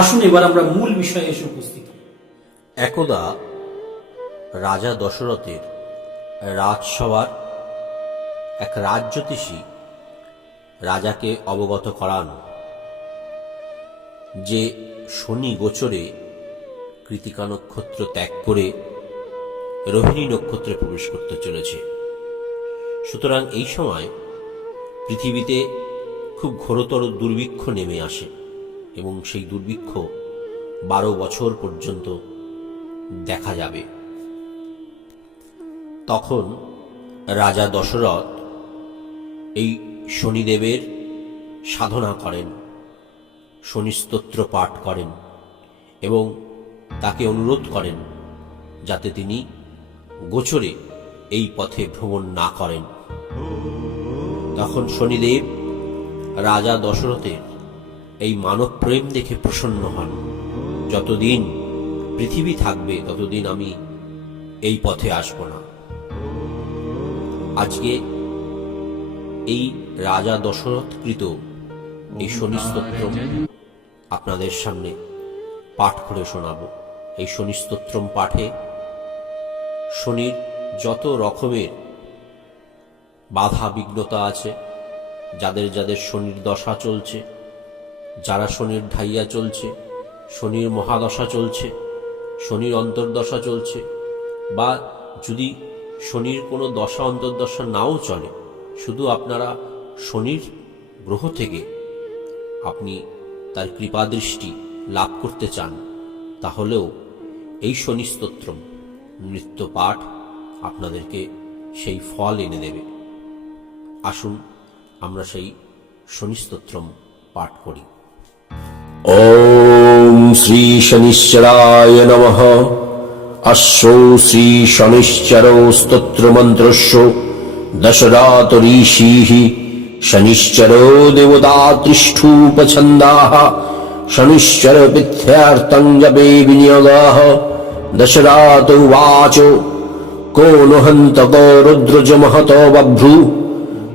আসুন এবার আমরা মূল বিষয়ে এসে উপস্থিত একদা রাজা দশরথের রাজসভার এক রাজ্যতীষী রাজাকে অবগত করান, যে শনি গোচরে কৃতিকা নক্ষত্র ত্যাগ করে রোহিণী নক্ষত্রে প্রবেশ করতে চলেছে। সুতরাং এই সময় পৃথিবীতে খুব ঘোরতর দুর্ভিক্ষ নেমে আসে। এবং সেই দুর্ভিক্ষ বারো বছর পর্যন্ত দেখা যাবে। তখন রাজা দশরথ এই শনিদেবের সাধনা করেন, শনিস্তোত্র পাঠ করেন এবং তাকে অনুরোধ করেন যাতে তিনি গোচরে এই পথে ভ্রমণ না করেন। তখন শনিদেব রাজা দশরথের এই মানব প্রেম দেখে প্রসন্ন হন। যতদিন পৃথিবী থাকবে, ততদিন আমি এই পথে আসব না। আজকে এই রাজা দশরথকৃত এই শনিস্তোত্রম আপনাদের সামনে পাঠ করে শোনাব। এই শনিস্তোত্রম পাঠে শনির যত রকমের বাধা বিঘ্নতা আছে, যাদের যাদের শনির দশা চলছে যারা শনির ঢাইয়া চলছে, শনির মহাদশা চলছে, শনির অন্তর্দশা চলছে, বা যদি শনির কোনো দশা, অন্তর্দশা নাও চলে, শুধু আপনারা শনির গ্রহ থেকে আপনি তার কৃপাদৃষ্টি লাভ করতে চান, তাহলেও এই শনি স্তোত্রম নৃত্য পাঠ আপনাদেরকে সেই ফল এনে দেবে। আসুন আমরা সেই শনি স্তোত্রম পাঠ করি। ॐ श्रीशनिश्चराय नमः अश्वौ श्रीशनिश्चरौ स्तोत्रमन्त्रस्यो दशरातरीषीः शनिश्चरो देवतातिष्ठूपछन्दाः शनिश्चरपिथ्यार्थम् जपे विनियोगाः दशरात उवाच को नु हन्तको रुद्रजमहतो बभ्रू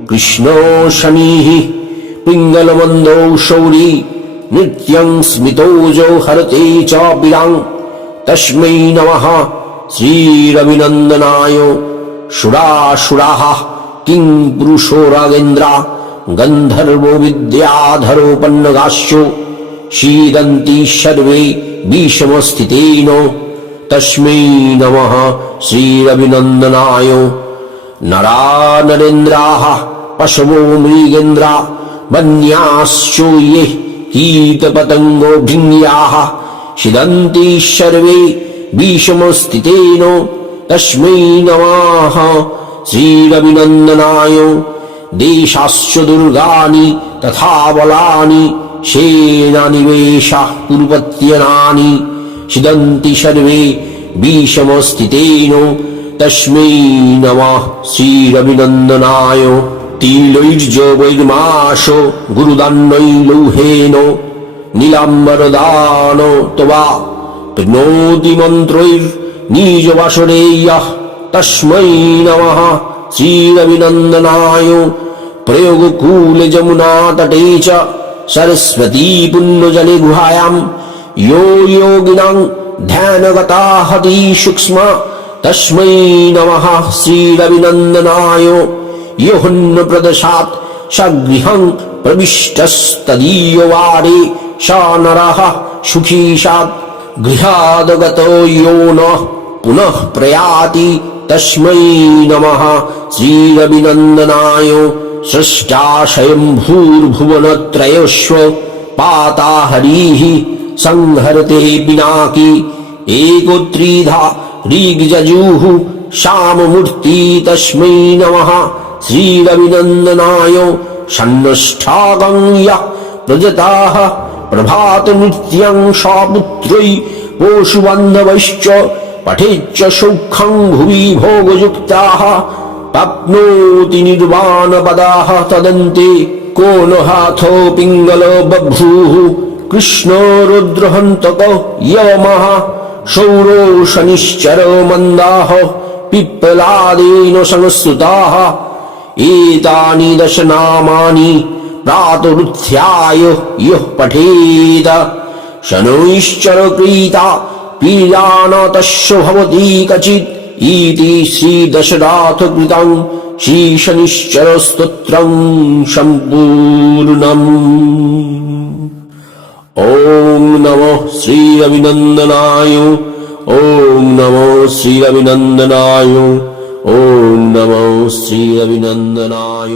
कृष्णो शनिः पिङ्गलमन्दौ शौरी नित्यं स्मितोजो हरते चापिराङ् तस्मै नमः। श्रीरविनन्दनाय। सुरासुराः किं पुरुषो रागेन्द्रा गन्धर्वो विद्याधरोपन्नगाश्चो शीदन्ति सर्वे भीषमस्थितेन। तस्मै नमः। श्रीरविनन्दनाय। नरा नरेन्द्राः पशवो मृगेन्द्रा। वन्याश्च ये। কীতপতঙ্গ ভিঙ্গ্যাহ সিদন্তি সর্বে বিষমস্থিতেন তস্মৈ নমাহ শ্রীরবিনন্দনায় দেশাশ্চ দুর্গানি তথা বলানি সেনানিবেশাহ কুরুপত্যনানি সিদন্তি সর্বে তস্মৈ নমঃ শ্রীরবিনন্দনায় भीषमस्थितेन तस्मै नमः श्रीरविनन्दनाय तिलैर्ज वैर्माश गुरुदान्नै लौहेन नीलाम्बरदान तवा प्रणोति मन्त्रैर्निजवासरे यः तस्मै नमः श्रीरविनन्दनाय प्रयोगकूलजमुनातटे च सरस्वती पुण्यजले गुहायाम् यो योगिनां ध्यानगता हति सूक्ष्म तस्मै नमः श्रीरविनन्दनाय योहन्न प्रदशात् स गृहं प्रविष्टस्तदीयवारे स नरः सुखी स्यात् यो न पुनः प्रयाति तस्मै नमः श्रीरविनन्दनाय स्रष्टा स्वयम्भूर्भुवनत्रयस्व पाता हरिः संहरते पिनाकी एको त्रिधा ऋग्जजुः श्याममूर्ति तस्मै नमः श्रीरविनन्दनाय षण्णष्ठागङ्ग्य प्रजताः प्रभातनृत्यं सापुत्रै पशुबान्धवैश्च पठेच्च सौखं भुवि भोगयुक्ताः प्राप्नोति निर्वाणपदाः तदन्ते को न हाथो पिङ्गलो बभ्रूः कृष्णो रुद्रहन्तक यमः शौरो शनिश्चरो मन्दाः पिप्पलादेन संस्कृताः एतानि दशनामानि प्रातरुत्थ्याय यः पठेत शनैश्चर क्रीता पीडानतस्य भवति कचित् इति श्रीदशराथकृतं श्रीशनिश्चरस्तोत्रम् सम्पूर्णम् ॐ नमः श्रीरविनन्दनाय ॐ नमः श्रीरविनन्दनाय ॐ नमः श्रीरविनन्दनाय